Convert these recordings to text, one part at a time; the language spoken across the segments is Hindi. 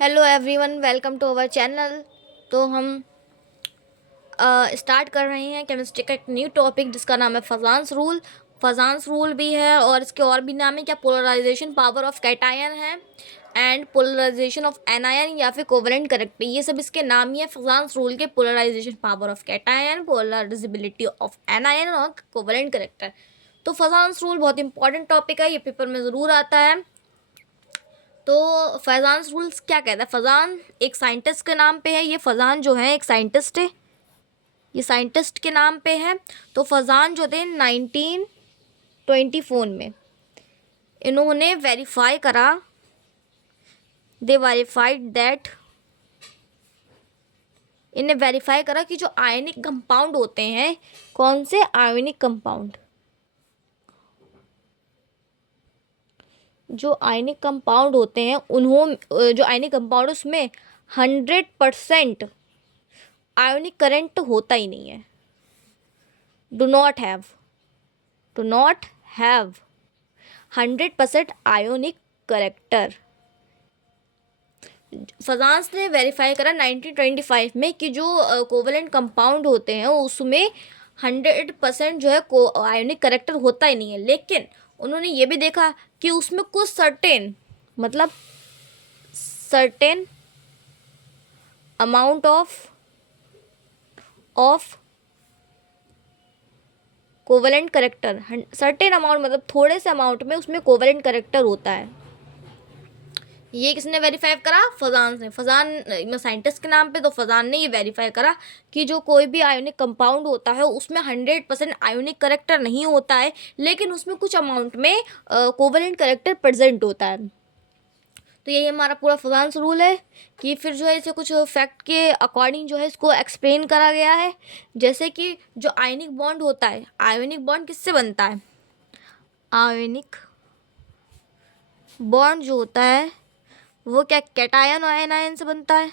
Hello everyone, welcome to our channel. तो हम स्टार्ट कर रहे हैं केमिस्ट्री का एक न्यू टॉपिक जिसका नाम है फजान्स रूल। फजान्स रूल भी है और इसके और भी नाम है, क्या पोलराइजेशन पावर ऑफ कैटायन है एंड पोलराइजेशन ऑफ एनायन या फिर कोवलेंट करेक्टर, ये सब इसके नाम ही है फजान्स रूल के। Polarisation power of cation, polarisability of anion और कोवलेंट करेक्टर। तो फजान्स रूल बहुत इंपॉर्टेंट टॉपिक है, ये पेपर में ज़रूर आता है। तो फैज़ान रूल्स क्या कहता है? फैज़ान एक साइंटिस्ट के नाम पे है। ये फैज़ान जो है एक साइंटिस्ट है, ये साइंटिस्ट के नाम पे है। तो फैज़ान जो थे 1924 में इन्होंने वेरीफाई करा, दे वेरीफाइड दैट, इन्हें वेरीफाई करा कि जो आयनिक कंपाउंड होते हैं, कौन से आयनिक कंपाउंड, जो आयनिक कंपाउंड होते हैं जो आयनिक कंपाउंड उसमें 100% आयोनिक करंट होता ही नहीं है। Do not have 100% ionic character. Fajans ने वेरीफाई करा 1925 में कि जो कोवलेंट कंपाउंड होते हैं उसमें 100% जो है आयोनिक करेक्टर होता ही नहीं है। लेकिन उन्होंने ये भी देखा कि उसमें कुछ certain amount of covalent character, certain amount मतलब थोड़े से अमाउंट में उसमें कोवलेंट करेक्टर होता है। ये किसने वेरीफाई करा? फजान ने। फजान साइंटिस्ट के नाम पे, तो फजान ने ये वेरीफाई करा कि जो कोई भी आयोनिक कंपाउंड होता है उसमें 100% आयोनिक करेक्टर नहीं होता है, लेकिन उसमें कुछ अमाउंट में कोवलेंट करेक्टर प्रेजेंट होता है। तो यही हमारा पूरा फजान्स रूल है कि फिर जो है इसे कुछ फैक्ट के अकॉर्डिंग जो है इसको एक्सप्लेन करा गया है। जैसे कि जो आयनिक बॉन्ड होता है, आयोनिक बॉन्ड किससे बनता है? आयोनिक बॉन्ड जो होता है वो क्या कैटायन और एनायन से बनता है?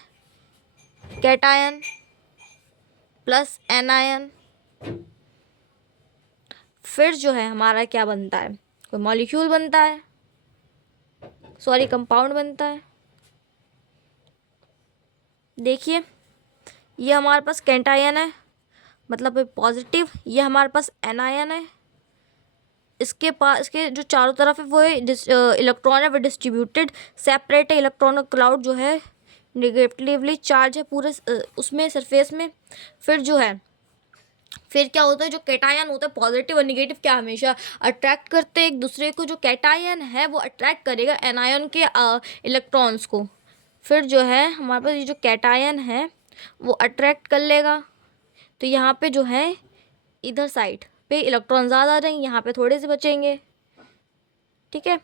Cation plus anion. फिर जो है हमारा क्या बनता है? कोई मॉलिक्यूल बनता है, सॉरी कंपाउंड बनता है। देखिए, ये हमारे पास कैटायन है, मतलब पॉजिटिव। ये हमारे पास एनायन है, इसके पास, इसके जो चारों तरफ है वो है इलेक्ट्रॉन है वो डिस्ट्रीब्यूटेड, सेपरेट है। इलेक्ट्रॉन क्लाउड जो है नेगेटिवली चार्ज है पूरे उसमें सरफेस में। फिर जो है, फिर क्या होता है, जो कैटायन होता है पॉजिटिव और निगेटिव क्या हमेशा अट्रैक्ट करते हैं एक दूसरे को। जो कैटायन है वो अट्रैक्ट करेगा एनायन के इलेक्ट्रॉन्स को। फिर जो है हमारे पास ये जो कैटायन है वो अट्रैक्ट कर लेगा। तो यहाँ पे जो है इधर साइड पे इलेक्ट्रॉन ज़्यादा आ जाएंगे, यहाँ पे थोड़े से बचेंगे। ठीक है,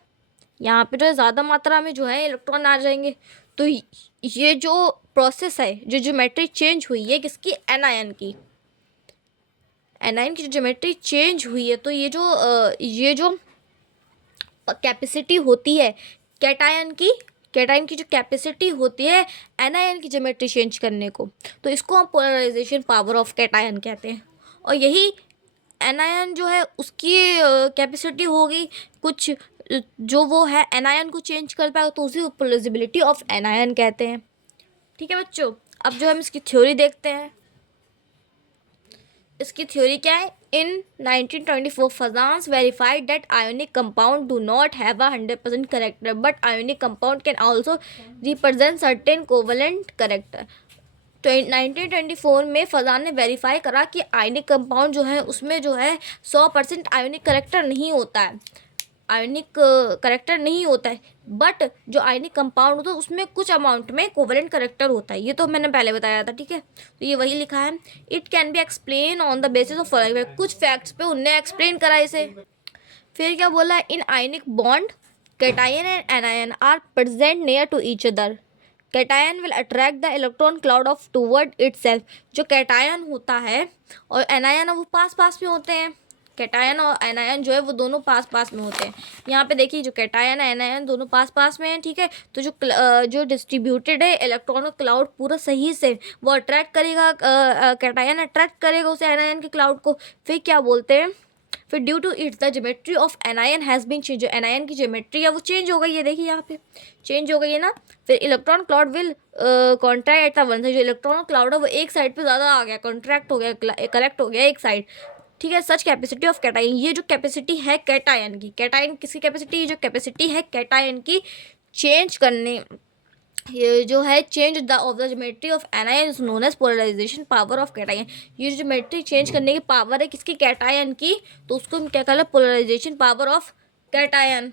यहाँ पे जो है ज़्यादा मात्रा में जो है इलेक्ट्रॉन आ जाएंगे। तो ये जो प्रोसेस है, जो ज्योमेट्री चेंज हुई है किसकी? एनायन की। एनायन की जो ज्योमेट्री चेंज हुई है, तो ये जो कैपेसिटी होती है कैटायन की जो कैपेसिटी होती है एनायन की ज्योमेट्री चेंज करने को, तो इसको हम पोलराइजेशन पावर ऑफ कैटायन कहते हैं। और यही एनायन जो है उसकी कैपेसिटी होगी कुछ, जो वो है एनायन को चेंज कर पाएगा, तो उसी पोलराइजेबिलिटी ऑफ एनायन कहते हैं। ठीक है बच्चों, अब जो हम इसकी थ्योरी देखते हैं। इसकी थ्योरी क्या है? इन 1924 फजान्स verified that ionic compound do not have a 100% character but ionic compound can also represent certain covalent character. 1924 में फजान ने वेरीफाई करा कि आयोनिक कंपाउंड जो है उसमें जो है 100% आयोनिक करेक्टर नहीं होता है, आयोनिक करेक्टर नहीं होता है, बट जो आयोनिक कंपाउंड होता है उसमें कुछ अमाउंट में कोवलेंट करेक्टर होता है। ये तो मैंने पहले बताया था। ठीक है, तो ये वही लिखा है। It can be explain on the basis of following, कुछ फैक्ट्स पे उनने एक्सप्लेन करा इसे। फिर क्या बोला? In ionic bond cation and anion are present near to each other, cation will attract the electron cloud of toward itself. जो कैटायन होता है और एनायन वो पास पास में होते हैं। कैटायन और एनायन जो है वो दोनों पास पास में होते हैं। यहाँ पे देखिए, जो कैटायन है एनायन दोनों पास पास में हैं। ठीक है, तो जो डिस्ट्रीब्यूटेड है इलेक्ट्रॉन क्लाउड पूरा सही से वो अट्रैक्ट करेगा, कैटायन अट्रैक्ट करेगा उसे एनायन के क्लाउड को। फिर क्या बोलते हैं? फिर due to it the geometry of anion has been change, जो एनायन की ज्योमेट्री है वो चेंज हो गई है, देखिए यहाँ पे चेंज हो गई है ना। फिर electron cloud will contract at the one side, जो इलेक्ट्रॉन क्लाउड है वो एक साइड पे ज़्यादा आ गया, कॉन्ट्रैक्ट हो गया, कलेक्ट हो गया एक साइड, ठीक है। सच कैपेसिटी ऑफ कैटायन, ये जो कैपेसिटी है कैटायन की, कैटायन किसकी कैपेसिटी, ये जो कैपेसिटी है कैटायन की चेंज करने, ये जो है change the of the geometry of anion is known as polarisation power of cation, ये जो ज्योमेट्री चेंज करने की पावर है किसकी, कैटायन की, तो उसको हम क्या कहते हैं, पोलराइजेशन पावर ऑफ कैटायन।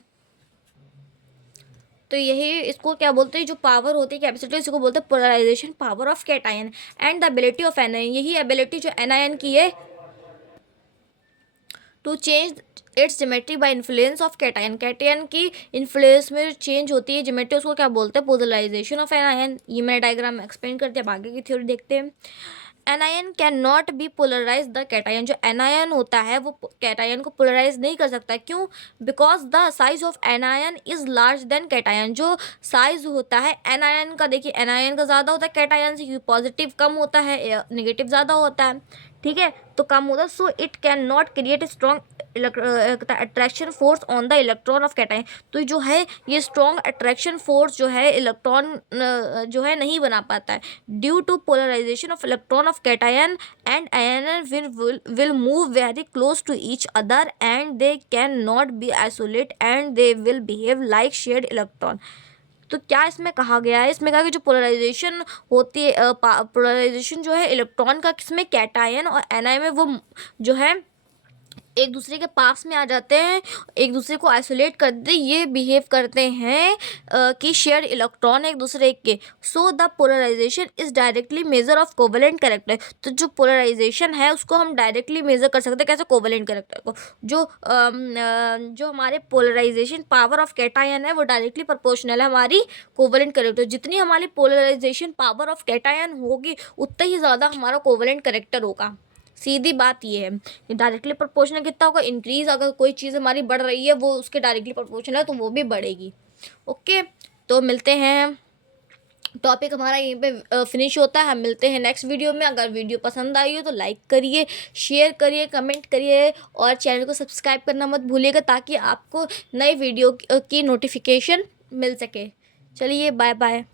तो यही इसको क्या बोलते हैं, जो पावर होती है कैपेसिटी, इसको बोलते हैं polarisation power of cation. And the ability of anion, यही एबिलिटी जो एनायन की है to change its geometry by influence of cation, cation की इन्फ्लुएंस में चेंज होती है ज्योमेट्री, उसको क्या बोलते हैं, पोलराइजेशन ऑफ एनायन। ये मैं डायग्राम में एक्सप्लेन करते हैं, अब आगे की थ्योरी देखते हैं। Anion can not be polarise the cation, जो एनायन होता है वो कैटायन को पोलराइज नहीं कर सकता, क्यों, because the size of anion is large than cation, जो साइज होता है एनायन का, देखिए एनायन का ज़्यादा होता है कैटायन से, क्योंकि पॉजिटिव कम होता है, नेगेटिव ज़्यादा होता है, ठीक है, तो कम होता है। So it can not create strong attraction force on the electron of cation, तो जो है ये स्ट्रॉन्ग अट्रैक्शन फोर्स जो है इलेक्ट्रॉन जो है नहीं बना पाता है, due to polarisation of electron of cation and ion will move very close to each other and they cannot be isolate and they will behave like shared electron। तो क्या इसमें कहा गया है, इसमें कहा कि जो पोलराइजेशन होती है, पोलराइजेशन जो है इलेक्ट्रॉन का किसमें, कैटायन और एनायन में, वो जो है एक दूसरे के पास में आ जाते हैं, एक दूसरे को आइसोलेट कर देते, ये बिहेव करते हैं कि शेयर इलेक्ट्रॉन एक दूसरे के। So the polarisation is directly measure of covalent character, तो जो पोलराइजेशन है उसको हम डायरेक्टली मेजर कर सकते हैं, कैसे, कोवेलेंट कैरेक्टर को, जो हमारे पोलराइजेशन पावर ऑफ कैटायन है वो डायरेक्टली प्रोपोर्शनल है हमारी कोवेलेंट कैरेक्टर, जितनी हमारी पोलराइजेशन पावर ऑफ कैटायन होगी उतना ही ज़्यादा हमारा कोवेलेंट कैरेक्टर होगा, सीधी बात ये है। डायरेक्टली प्रोपोर्शनल कितना होगा, इंक्रीज, अगर कोई चीज़ हमारी बढ़ रही है वो उसके डायरेक्टली प्रोपोर्शनल है तो वो भी बढ़ेगी। ओके, तो मिलते हैं, टॉपिक हमारा यहीं पे फिनिश होता है, हम मिलते हैं नेक्स्ट वीडियो में। अगर वीडियो पसंद आई हो तो लाइक करिए, शेयर करिए, कमेंट करिए और चैनल को सब्सक्राइब करना मत भूलिएगा, ताकि आपको नई वीडियो की नोटिफिकेशन मिल सके। चलिए, बाय बाय।